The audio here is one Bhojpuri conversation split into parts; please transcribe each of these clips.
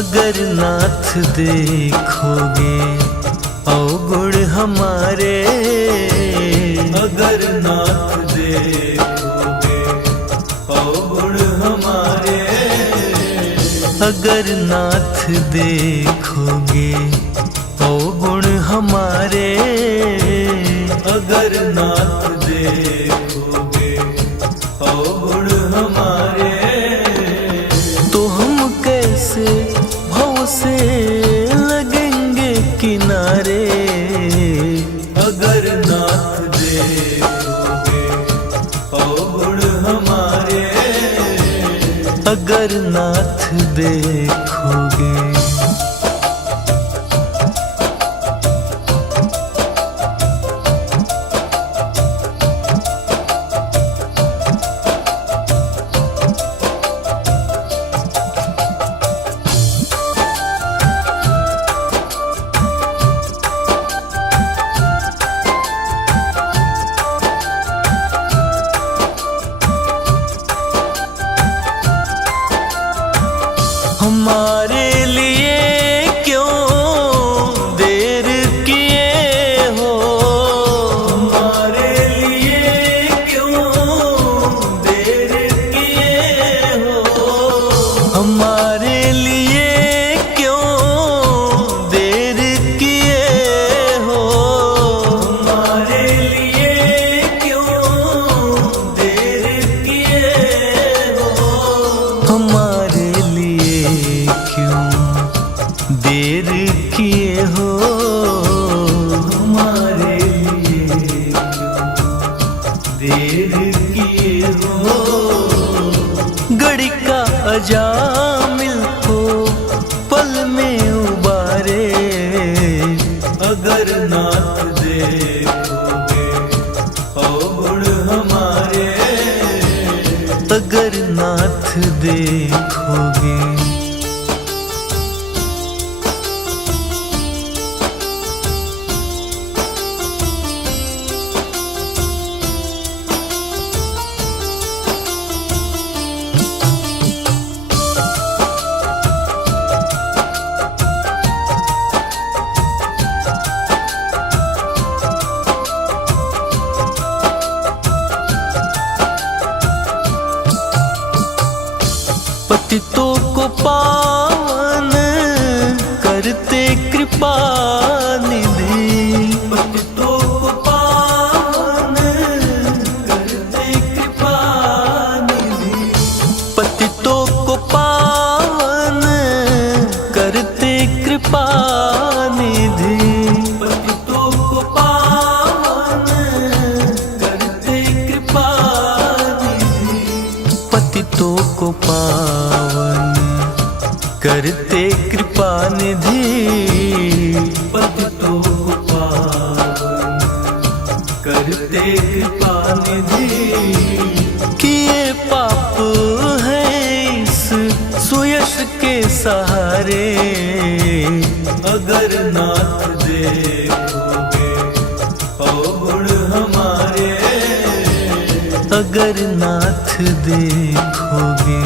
अगर नाथ देखोगे अवगुण हमारे, अगर नाथ देखोगे अवगुण हमारे, अगर नाथ देखोगे अवगुण हमारे, अगर नाथ देखोगे अवगुण हमारे, तो हम कैसे भव से लगेंगे किनारे। अगर नाथ देखोगे अवगुण हमारे, अगर नाथ देखोगे। हमारे लिए क्यों देर किए हो, हमारे लिए क्यों देर किए हो, हमारे लिए क्यों देर किए हो, हमारे लिए क्यों देर किए हो, हमारे क्यों देर किए हो, हमारे लिए क्यों देर किए हो। घड़ी का अजामिल को पल में उबारे, अगर नाथ देखोगे अवगुण हमारे, अगर नाथ देखोगे। पतितों को पावन करते कृपा निधि, पतितों को पावन करते कृपा निधि, पतितों को पावन करते कृपा निधि, पतितों को पावन करते कृपा निधि, पतितों को पावन करते कृपा निधि, पतितों को पावन करते कृपा निधि। किए पाप हैं इस सुयश के सहारे, अगर नाथ देखोगे अवगुण हमारे, अगर नाथ देखोगे।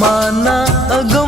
माना अगम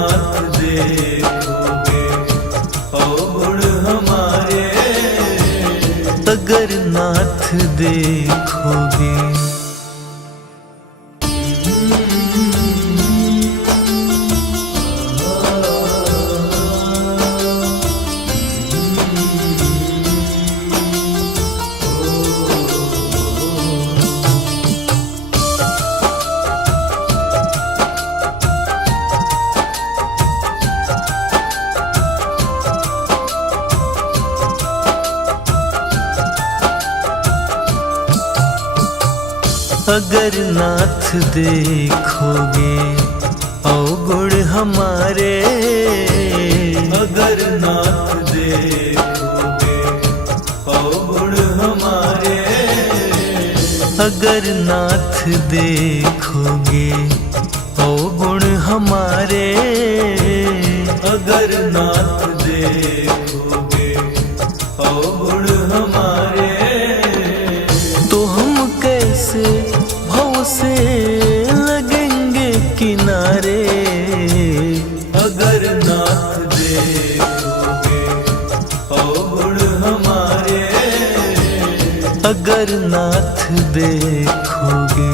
नाथ देखोगे अवगुण हमारे, अगर नाथ देखोगे। अगर नाथ देखोगे अवगुण हमारे, अगर नाथ देखोगे अवगुण हमारे, अगर नाथ देखोगे अवगुण हमारे, अगर नाथ देखोगे अवगुण हमारे, तो हम कैसे भव से लगेंगे किनारे। अगर नाथ देखोगे अवगुण हमारे, अगर नाथ देखोगे।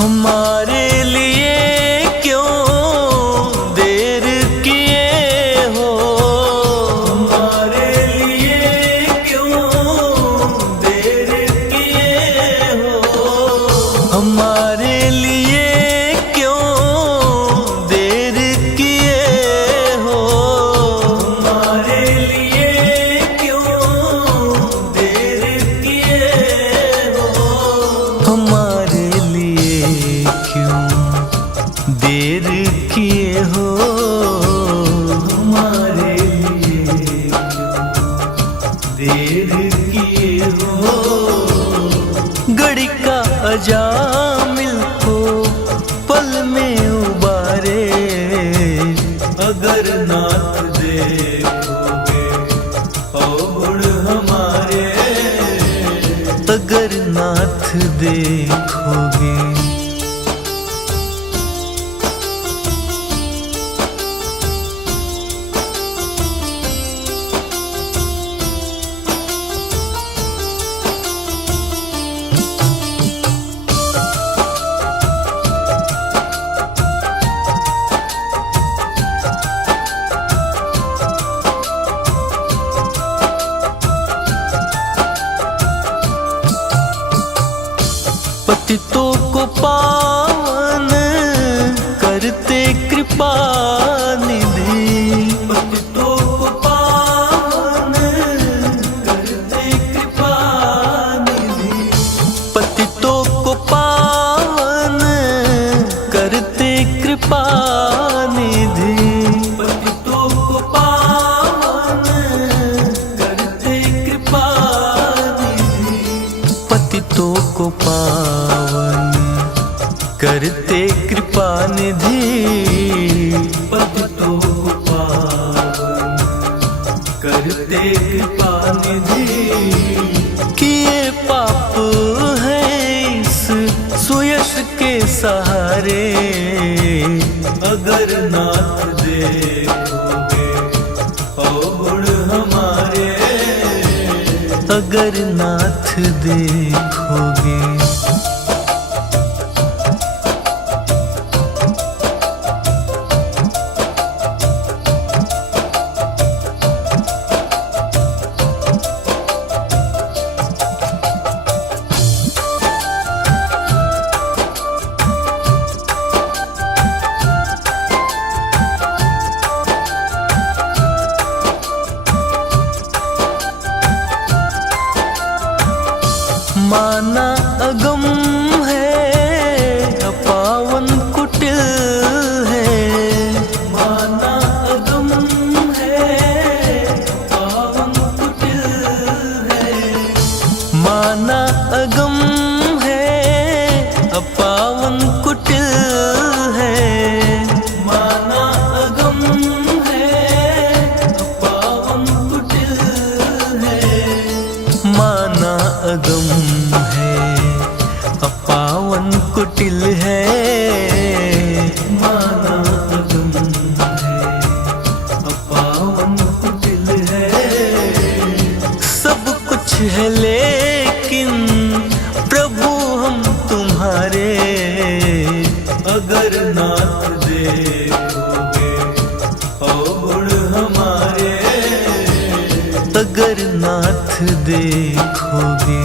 हमारे लिए क्यों देर किए हो, हमारे लिए क्यों देर किए हो, हमारे लिए क्यों देर किए हो, हमारे लिए क्यों देर किए हो, हमारे लिए क्यों देर किए हो, हमारे लिए क्यों देर किए हो, घड़ी का अजामिल को पल में उबारे। अगर नाथ देखोगे अवगुण हमारे, अगर नाथ देखोगे। पतितों को पावन करते कृपा निधि, पतितों को पावन करते कृपा निधि, पतितों को पावन करते कृपा निधि, पतितों को पावन करते कृपा निधि, पतितों को पावन करते कृपा निधि, पतितों को पावन करते कृपा निधि, किए पाप है इस सुयश के सहारे। अगर नाथ देखोगे अवगुण हमारे, अगर नाथ देखोगे। माना अगम है अपावन कुटिल है, माना अगम है अगर नाथ देखोगे।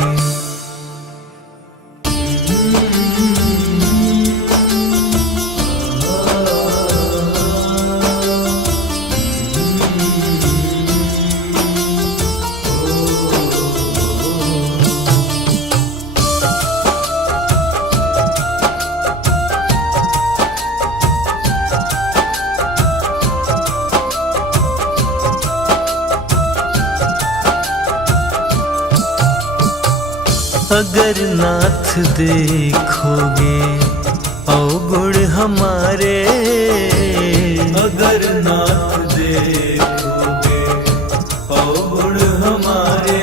अगर नाथ देखोगे अवगुण हमारे, अगर नाथ देखोगे अवगुण हमारे,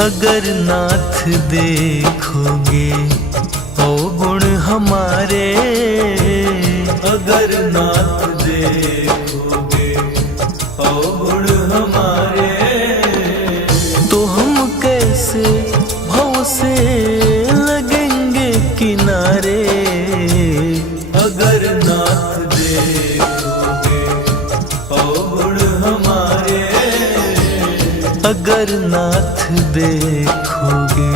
अगर नाथ देखोगे अवगुण हमारे, अगर नाथ देखोगे अवगुण हमारे, तो हम कैसे भव से लगेंगे किनारे। अगर नाथ देखोगे अवगुण हमारे, अगर नाथ देखोगे।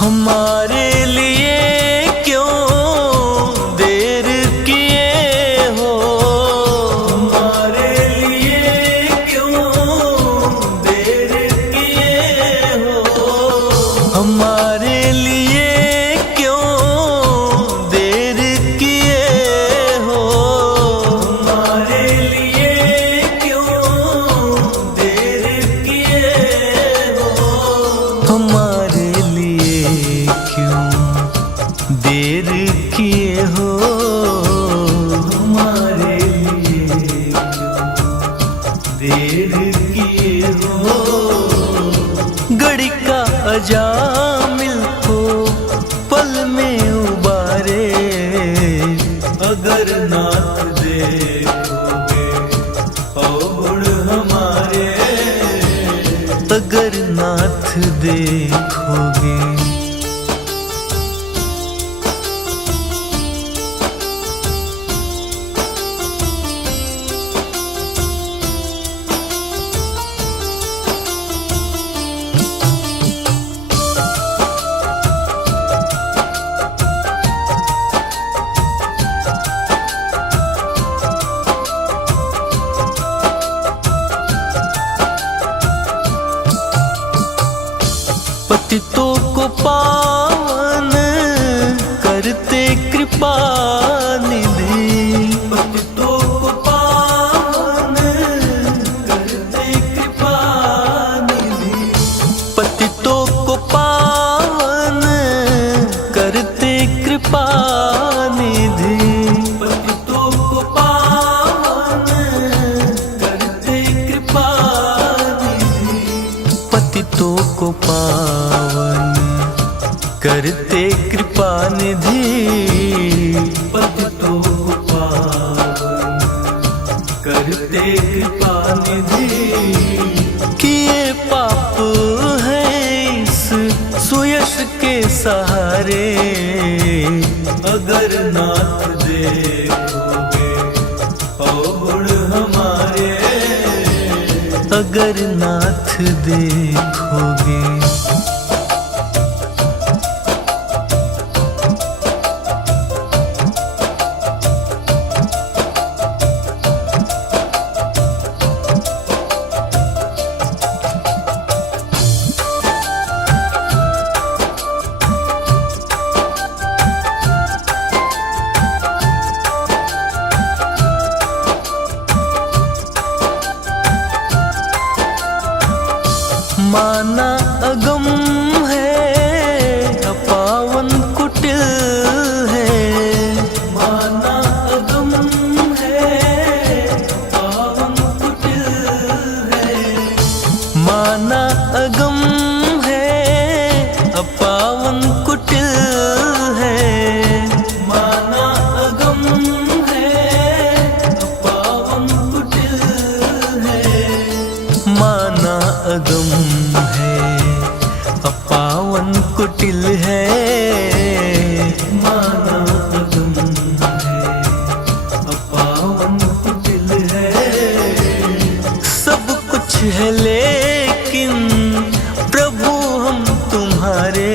हमारे लिए क्यों देर किए हो, हमारे लिए क्यों देर किए हो, हमारे लिए क्यों देर किए हो, हमारे लिए क्यों देर किए हो, हमारे लिए क्यों देर किए हो, हमारे लिए क्यों देर किए हो। घड़ी का अजामिल को पल में उबारे। अगर नाथ देखोगे अवगुण हमारे, अगर नाथ देखोगे। पतितों को पावन करते कृपा निधि, पतितों को पावन करते कृपा निधि, पतितों को पावन करते कृपा निधि, पतितों को पावन करते कृपा निधि, पतितों को पावन करते कृपा निधि, पतितों को पावन करते कृपा निधि। किए पाप हैं इस सुयश के सहारे। अगर नाथ देखोगे अवगुण हमारे, अगर नाथ देखोगे। माना अगम है अपावन कुटिल है, माना अगम है पावन कुटिल है, माना अगम अगम है, अपावन कुटिल है। माना अगम है, अपावन कुटिल है। सब कुछ है लेकिन प्रभु हम तुम्हारे,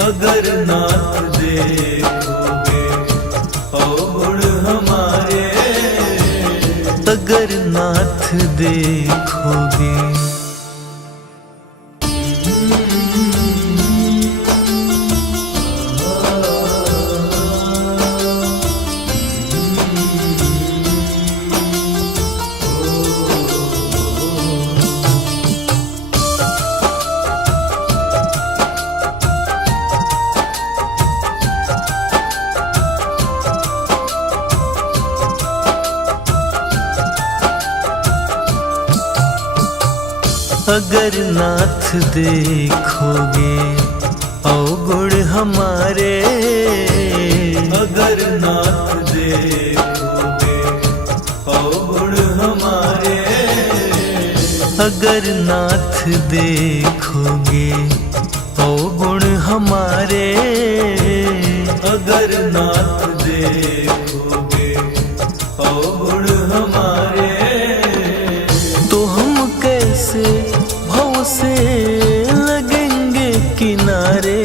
अगर नाथ देखोगे अवगुण हमारे। अगर नाथ देखोगे। अगर नाथ देखोगे अवगुण हमारे, अगर नाथ देखोगे अवगुण हमारे। अगर नाथ देखोगे अवगुण हमारे। अगर नाथ देखोगे अवगुण हमारे। तो हम कैसे भव से लगेंगे किनारे।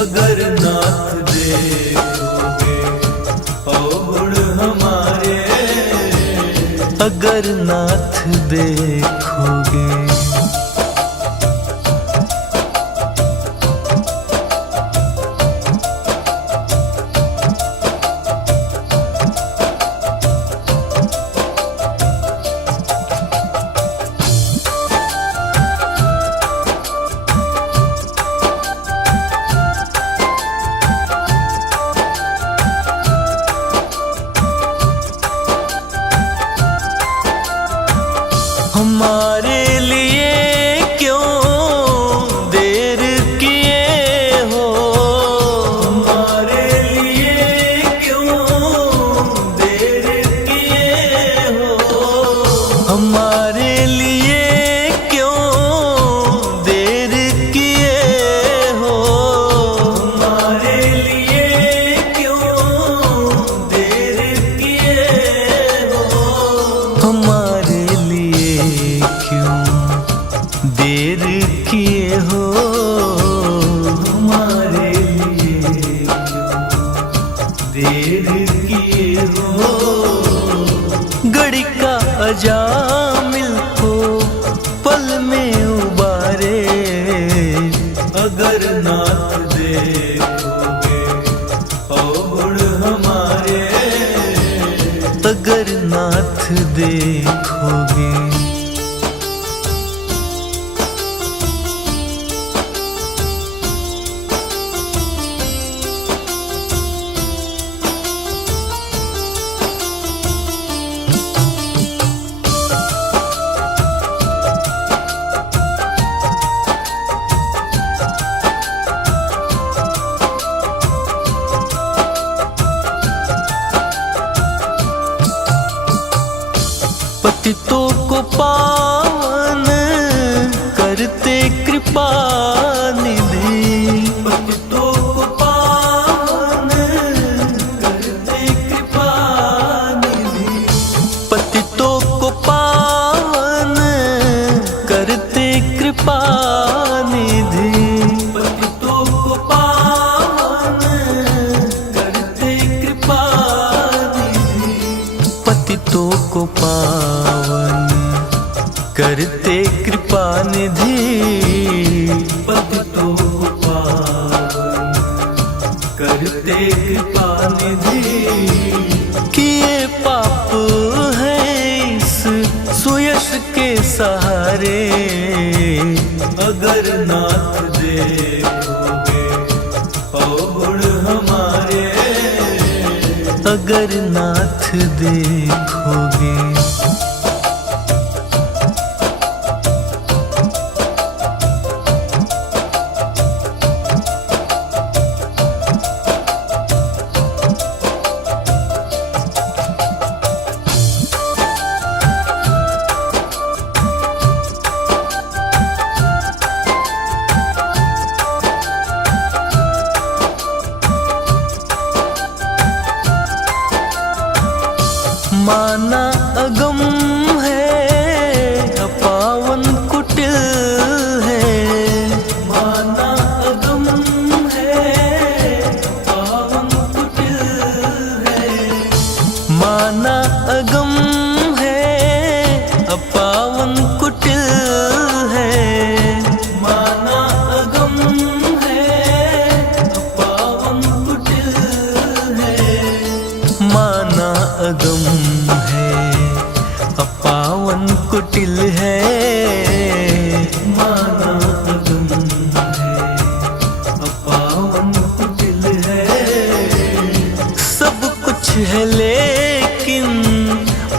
अगर नाथ देखोगे अवगुण हमारे। अगर नाथ देखोगे। हमारे लिए क्यों देर किए हो। हमारे लिए क्यों देर किए हो। हमारे लिए क्यों देर किए हो। हमारे लिए क्यों देर किए हो। हमारे लिए क्यों देर किए हो। हमारे लिए क्यों देर किए हो। घड़ी का अजामिल को पल में उबारे। अगर नाथ देखोगे अवगुण हमारे। अगर नाथ देखोगे। पतितों को पावन करते कृपा निधि। पतितों को पावन करते कृपा निधि। पतितों को पावन करते कृपा निधि। पतितों को पावन करते कृपा निधि। पतितों को पावन करते कृपा निधि। पतितों को पावन करते कृपा निधि। किए पाप है इस सुयश के सहारे। अगर नाथ देखोगे अवगुण हमारे। अगर नाथ देखोगे। कुटिल है, माना अगम है, अपावन कुटिल है। सब कुछ है लेकिन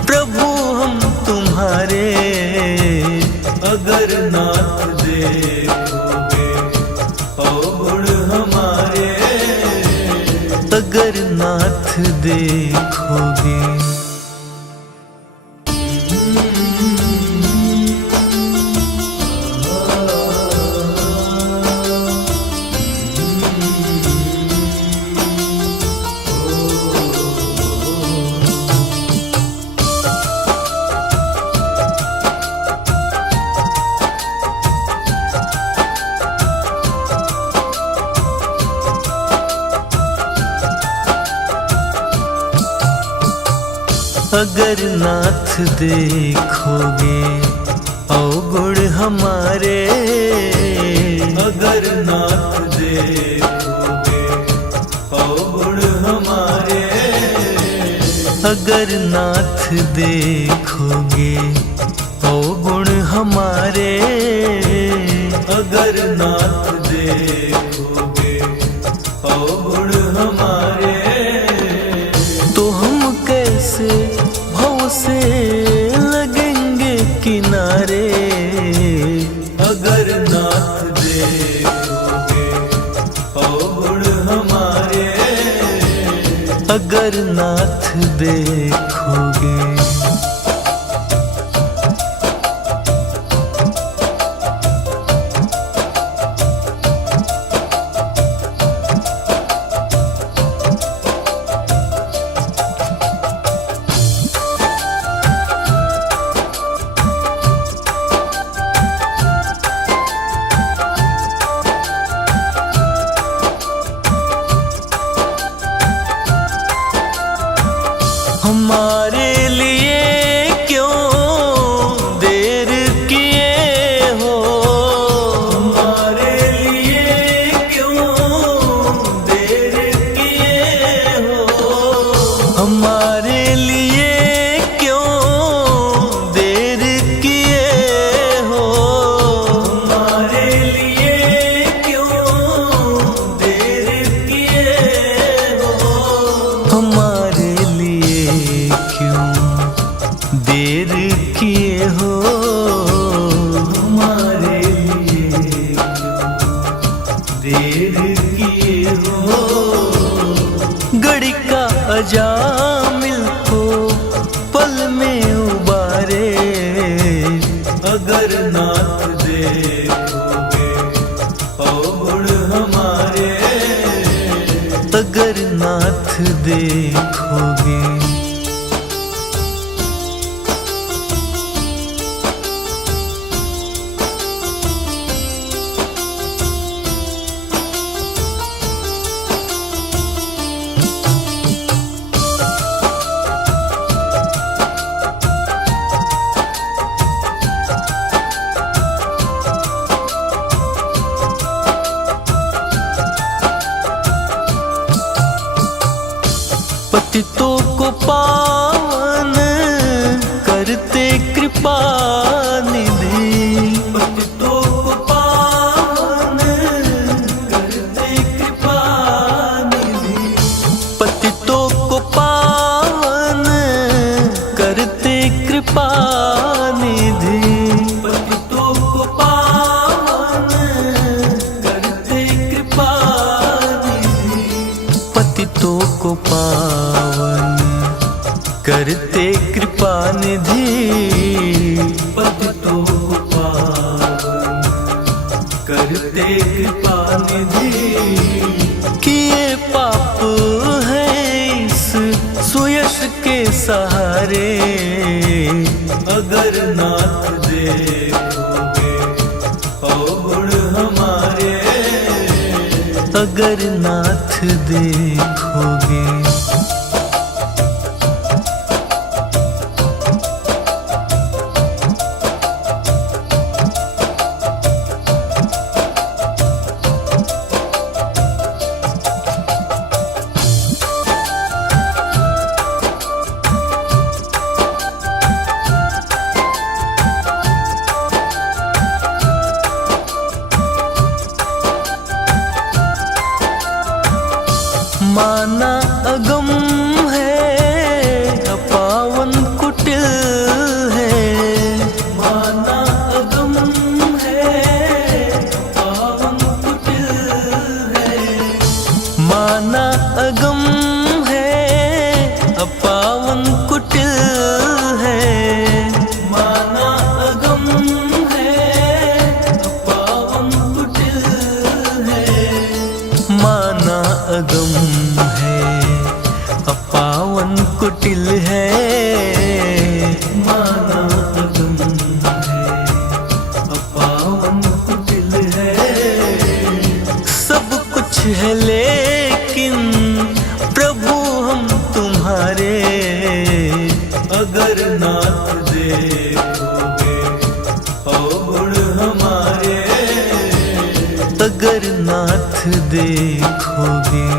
प्रभु हम तुम्हारे। अगर नाथ देखोगे अवगुण हमारे, अगर नाथ देखोगे। अगर नाथ देखोगे अवगुण हमारे, अगर नाथ देखोगे अवगुण हमारे, अगर नाथ देखोगे अवगुण हमारे, अगर नाथ देखोगे अवगुण हमारे, तो हम कैसे भव से लगेंगे किनारे। अगर नाथ देखोगे अवगुण हमारे, अगर नाथ देखोगे। हमारे लिए क्यों देर किए हो, हमारे लिए क्यों देर किए हो, हमारे लिए क्यों देर किए हो, हमारे लिए क्यों देर किए हो, हमारे लिए क्यों देर किए हो, हमारे लिए देर किए हो। घड़ी का अजामिल को पल में उबारे। अगर नाथ देखोगे अवगुण हमारे, अगर नाथ देखोगे। पतितों को पावन करते कृपा निधि, पतितों को पावन करते कृपा निधि, पतितों को पावन करते कृपा निधि, पतितों को पावन करते कृपा निधि, पतितों को पावन करते कृपा निधि, पतितों को पावन करते कृपा निधि। किए पाप है इस सुयश के सहारे। अगर नाथ देखोगे अवगुण हमारे, अगर नाथ देखोगे। कुटिल है, माना अगम है, अपावन कुटिल है। सब कुछ है लेकिन प्रभु हम तुम्हारे। अगर नाथ देखोगे अवगुण हमारे, अगर नाथ देखोगे